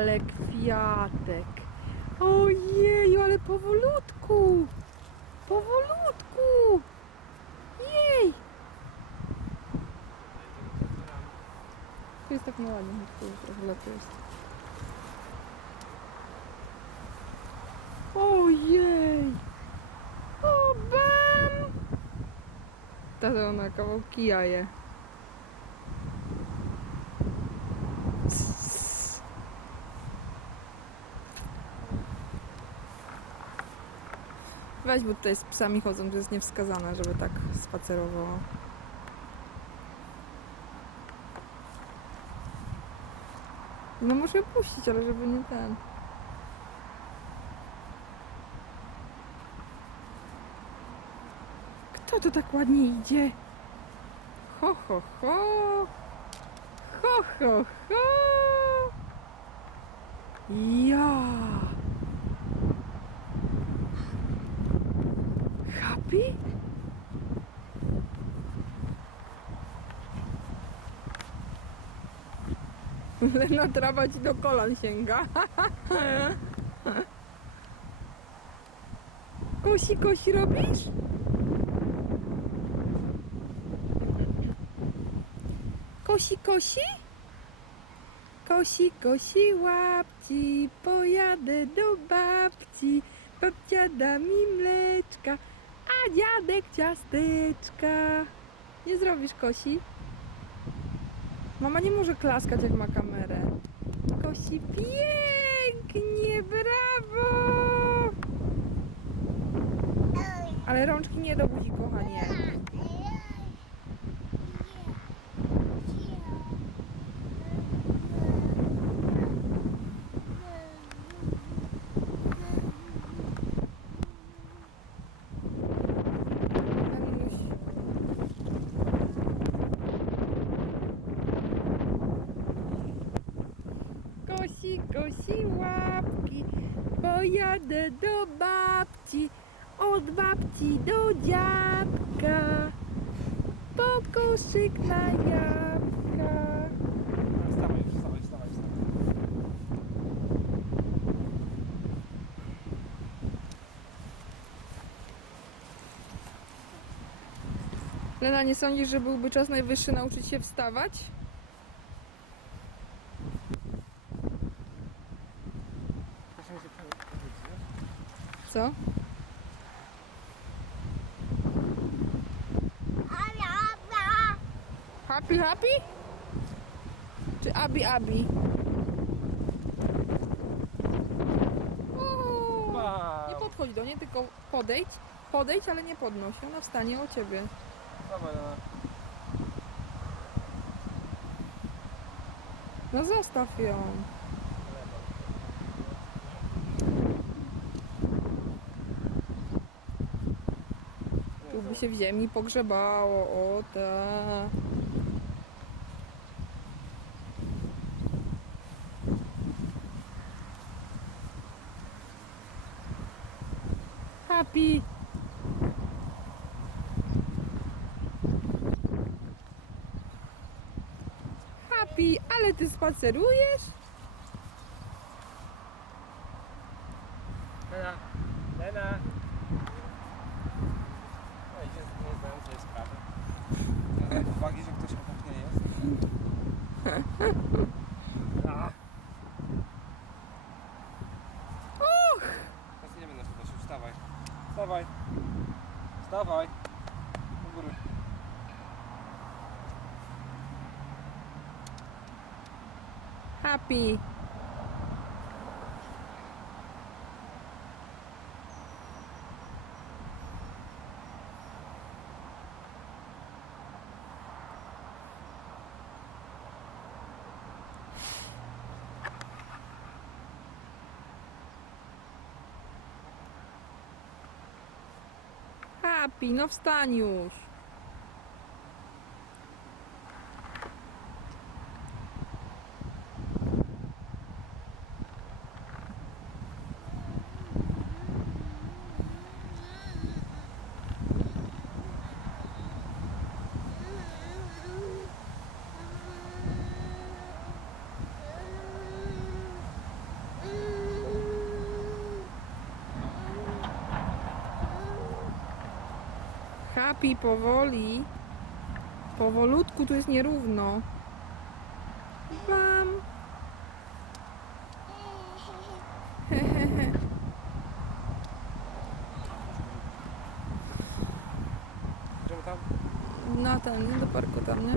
Ale kwiatek. Ojeju, ale powolutku. Powolutku. Jej. Tu jest tak nieładnie, tu trochę lepiej jest. Ojej! O, bam! Tata ona kawał kija je. Bo tutaj z psami chodzą, to jest niewskazane, żeby tak spacerowało. No muszę puścić, ale żeby nie ten. Kto to tak ładnie idzie? Ho, ho, ho! Ho, ho, ho! Ja! Happy? Lena trawa ci do kolan sięga. Kosi, kosi robisz? Kosi, kosi? Kosi, kosi łapci, pojadę do babci. Babcia da mi mleczka, dziadek ciasteczka. Nie zrobisz kosi? Mama nie może klaskać jak ma kamerę. Kosi pięknie, brawo! Ale rączki nie do buzi, kochanie. Kosi, kosi łapki, pojadę do babci, od babci do dziadka, po koszyk na jabłka. Wstawaj, już, wstawaj, wstawaj, wstawaj. Lena, nie sądzisz, że byłby czas najwyższy nauczyć się wstawać? Co? Happy, happy? Czy abi, abi? Nie podchodź do niej, tylko podejdź. Podejdź, ale nie podnoś. Ona wstanie o ciebie. Dawaj. No zostaw ją. Tu by się w ziemi pogrzebało. O ta. Happy. Happy, ale ty spacerujesz? Lena. Lena. No idzie nie znając tej sprawy. Nie zdać uwagi, że ktoś obok niej jest. A. Och! Teraz nie będę podnosił, wstawaj. Wstawaj. Wstawaj. Do góry. Happy. Happy, no wstań już. Kapi, powoli. Powolutku, tu jest nierówno. Bam. Idziemy tam? Na ten, do parku tam, nie?